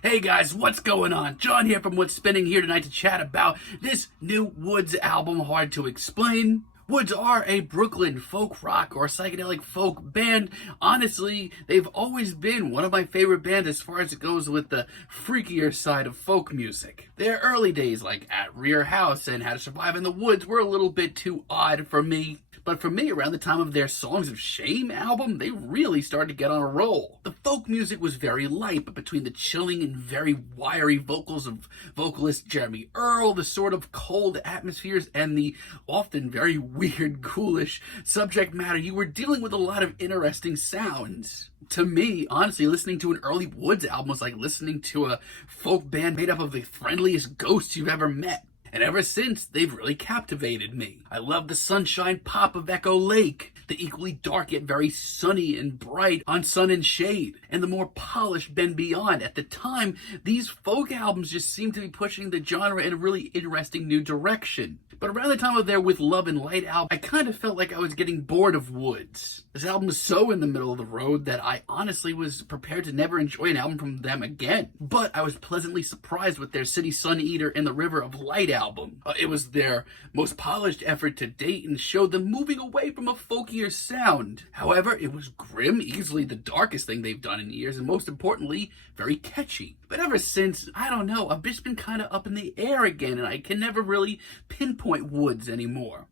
Hey guys, what's going on? John here from What's Spinning here tonight to chat about this new Woods album, Hard to Explain. Woods are a Brooklyn folk rock or psychedelic folk band. Honestly, they've always been one of my favorite bands as far as it goes with the freakier side of folk music. Their early days like At Rear House and How to Survive in the Woods were a little bit too odd for me. But for me, around the time of their Songs of Shame album, they really started to get on a roll. The folk music was very light, but between the chilling and very wiry vocals of vocalist Jeremy Earl, the sort of cold atmospheres, and the often very weird, ghoulish subject matter, you were dealing with a lot of interesting sounds. To me, honestly, listening to an early Woods album was like listening to a folk band made up of the friendliest ghosts you've ever met. And ever since, they've really captivated me. I love the sunshine pop of Echo Lake, the equally dark yet very sunny and bright on Sun and Shade, and the more polished Ben Beyond. At the time, these folk albums just seemed to be pushing the genre in a really interesting new direction. But around the time of their With Love and Light album, I kind of felt like I was getting bored of Woods. This album was so in the middle of the road that I honestly was prepared to never enjoy an album from them again. But I was pleasantly surprised with their City Sun Eater and the River of Light album. It was their most polished effort to date and showed them moving away from a folkier sound. However, it was grim, easily the darkest thing they've done in years, and most importantly, very catchy. But ever since, I don't know, I've just been kind of up in the air again, and I can never really pinpoint Woods anymore.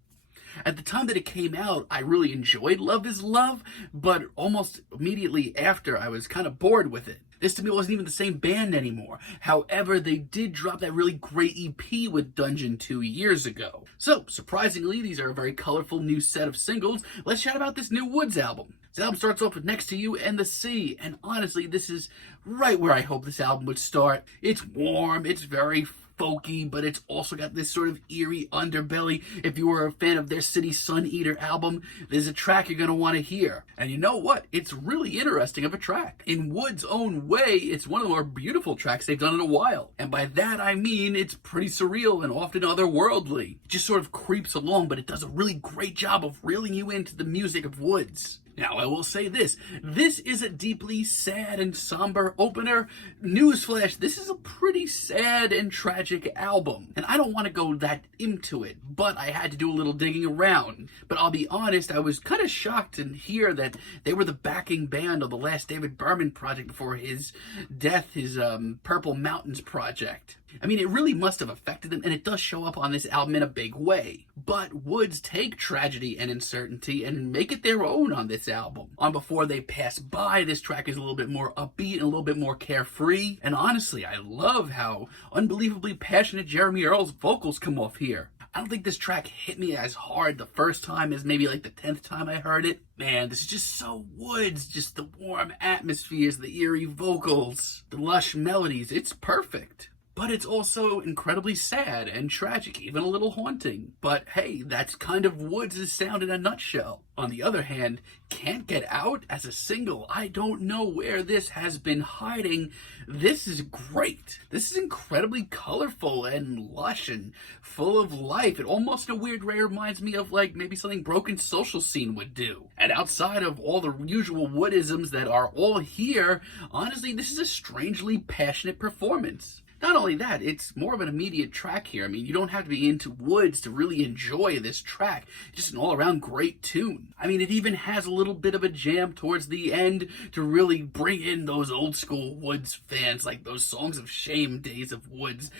At the time that it came out, I really enjoyed Love is Love, but almost immediately after, I was kind of bored with it. This to me wasn't even the same band anymore. However, they did drop that really great EP with Dungeon 2 years ago. So, surprisingly, these are a very colorful new set of singles. Let's chat about this new Woods album. This album starts off with Next to You and the Sea, and honestly, this is right where I hoped this album would start. It's warm, it's very folky, but it's also got this sort of eerie underbelly. If you were a fan of their City Sun Eater album, there's a track you're going to want to hear. And you know what? It's really interesting of a track. In Wood's own way, it's one of the more beautiful tracks they've done in a while. And by that I mean it's pretty surreal and often otherworldly. It just sort of creeps along, but it does a really great job of reeling you into the music of Woods. Now, I will say this is a deeply sad and somber opener. Newsflash, this is a pretty sad and tragic album. And I don't want to go that into it, but I had to do a little digging around. But I'll be honest, I was kind of shocked to hear that they were the backing band of the last David Berman project before his death, his Purple Mountains project. I mean, it really must have affected them, and it does show up on this album in a big way. But Woods take tragedy and uncertainty and make it their own on this album. On Before They Pass By, this track is a little bit more upbeat and a little bit more carefree. And honestly, I love how unbelievably passionate Jeremy Earl's vocals come off here. I don't think this track hit me as hard the first time as maybe like the 10th time I heard it. Man, this is just so Woods. Just the warm atmospheres, the eerie vocals, the lush melodies. It's perfect. But it's also incredibly sad and tragic, even a little haunting. But hey, that's kind of Woods' sound in a nutshell. On the other hand, Can't Get Out as a single, I don't know where this has been hiding. This is great. This is incredibly colorful and lush and full of life. It almost in a weird way reminds me of like maybe something Broken Social Scene would do. And outside of all the usual Woodisms that are all here, honestly, this is a strangely passionate performance. Not only that, it's more of an immediate track here. I mean, you don't have to be into Woods to really enjoy this track. It's just an all-around great tune. I mean, it even has a little bit of a jam towards the end to really bring in those old-school Woods fans, like those Songs of Shame days of Woods.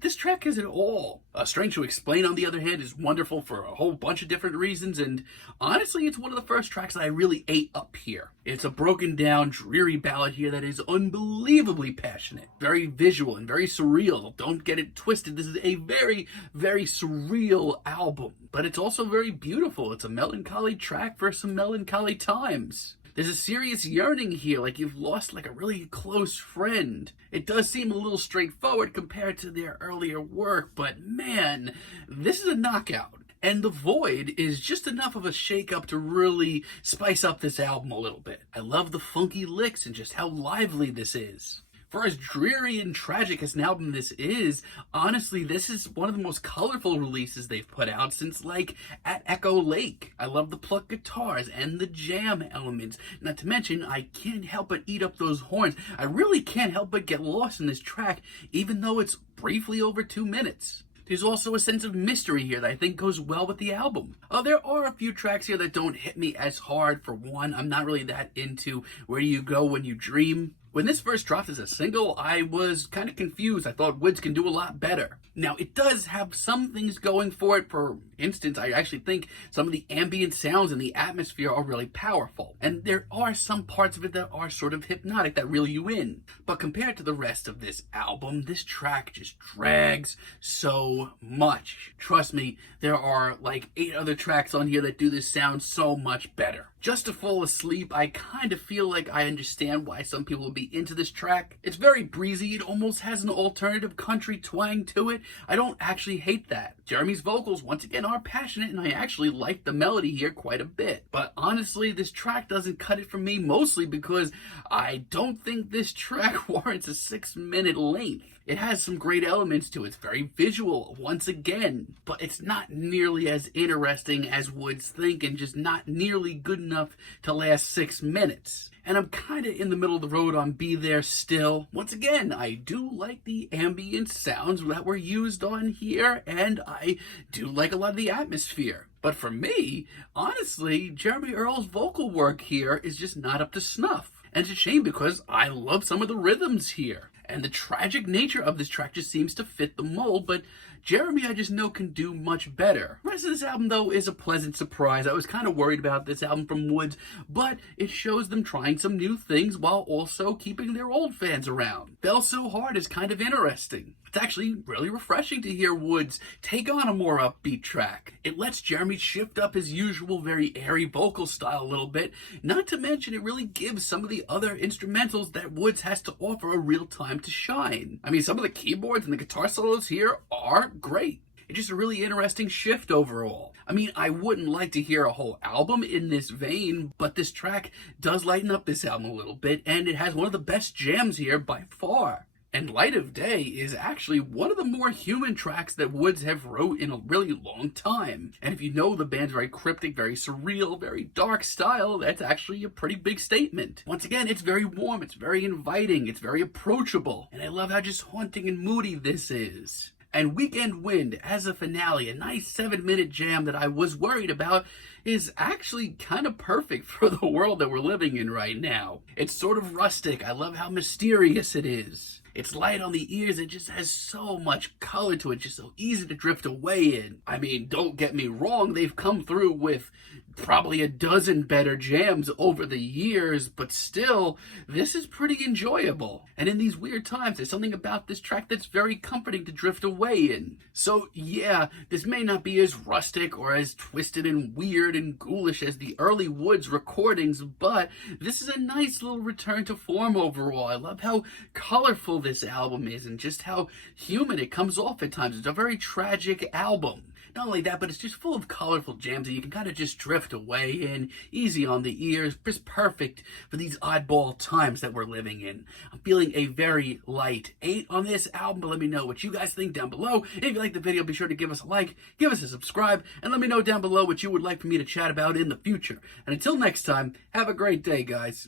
This track has it all. Strange to Explain, on the other hand, is wonderful for a whole bunch of different reasons, and honestly, it's one of the first tracks that I really ate up here. It's a broken-down, dreary ballad here that is unbelievably passionate, very visual, and very surreal. Don't get it twisted. This is a very, very surreal album, but it's also very beautiful. It's a melancholy track for some melancholy times. There's a serious yearning here, like you've lost like a really close friend. It does seem a little straightforward compared to their earlier work, but man, this is a knockout. And The Void is just enough of a shake-up to really spice up this album a little bit. I love the funky licks and just how lively this is. For as dreary and tragic as an album this is, honestly, this is one of the most colorful releases they've put out since, like, At Echo Lake. I love the plucked guitars and the jam elements. Not to mention, I can't help but eat up those horns. I really can't help but get lost in this track, even though it's briefly over 2 minutes. There's also a sense of mystery here that I think goes well with the album. There are a few tracks here that don't hit me as hard. For one, I'm not really that into Where Do You Go When You Dream. When this first dropped as a single, I was kind of confused. I thought Woods can do a lot better. Now, it does have some things going for it. For instance, I actually think some of the ambient sounds and the atmosphere are really powerful. And there are some parts of it that are sort of hypnotic, that reel you in. But compared to the rest of this album, this track just drags so much. Trust me, there are like 8 other tracks on here that do this sound so much better. Just to fall asleep, I kind of feel like I understand why some people would be into this track. It's very breezy. It almost has an alternative country twang to it. I don't actually hate that. Jeremy's vocals, once again, are passionate, and I actually like the melody here quite a bit. But honestly, this track doesn't cut it for me, mostly because I don't think this track warrants a 6-minute length. It has some great elements to it. It's very visual, once again, but it's not nearly as interesting as Woods think, and just not nearly good enough to last 6 minutes. And I'm kind of in the middle of the road on Be There Still. Once again, I do like the ambient sounds that were used on here, and I do like a lot of the atmosphere. But for me, honestly, Jeremy Earle's vocal work here is just not up to snuff. And it's a shame because I love some of the rhythms here. And the tragic nature of this track just seems to fit the mold, but Jeremy, I just know, can do much better. The rest of this album, though, is a pleasant surprise. I was kind of worried about this album from Woods, but it shows them trying some new things while also keeping their old fans around. Fell So Hard is kind of interesting. It's actually really refreshing to hear Woods take on a more upbeat track. It lets Jeremy shift up his usual very airy vocal style a little bit, not to mention it really gives some of the other instrumentals that Woods has to offer a real time to shine. I mean, some of the keyboards and the guitar solos here are great. It's just a really interesting shift overall. I mean, I wouldn't like to hear a whole album in this vein, but this track does lighten up this album a little bit, and it has one of the best jams here by far. And Light of Day is actually one of the more human tracks that Woods have wrote in a really long time. And if you know the band's very cryptic, very surreal, very dark style, that's actually a pretty big statement. Once again, it's very warm, it's very inviting, it's very approachable, and I love how just haunting and moody this is. And Weekend Wind, as a finale, a nice 7-minute jam that I was worried about, is actually kind of perfect for the world that we're living in right now. It's sort of rustic. I love how mysterious it is. It's light on the ears. It just has so much color to it, just so easy to drift away in. I mean, don't get me wrong, they've come through with probably a dozen better jams over the years, but still, this is pretty enjoyable. And in these weird times, there's something about this track that's very comforting to drift away in. So yeah, this may not be as rustic or as twisted and weird and ghoulish as the early Woods recordings, but this is a nice little return to form overall. I love how colorful this album is and just how human it comes off at times. It's a very tragic album. Not only that, but it's just full of colorful jams that you can kind of just drift away in, easy on the ears, just perfect for these oddball times that we're living in. I'm feeling a very light 8 on this album, but let me know what you guys think down below. If you like the video, be sure to give us a like, give us a subscribe, and let me know down below what you would like for me to chat about in the future. And until next time, have a great day, guys.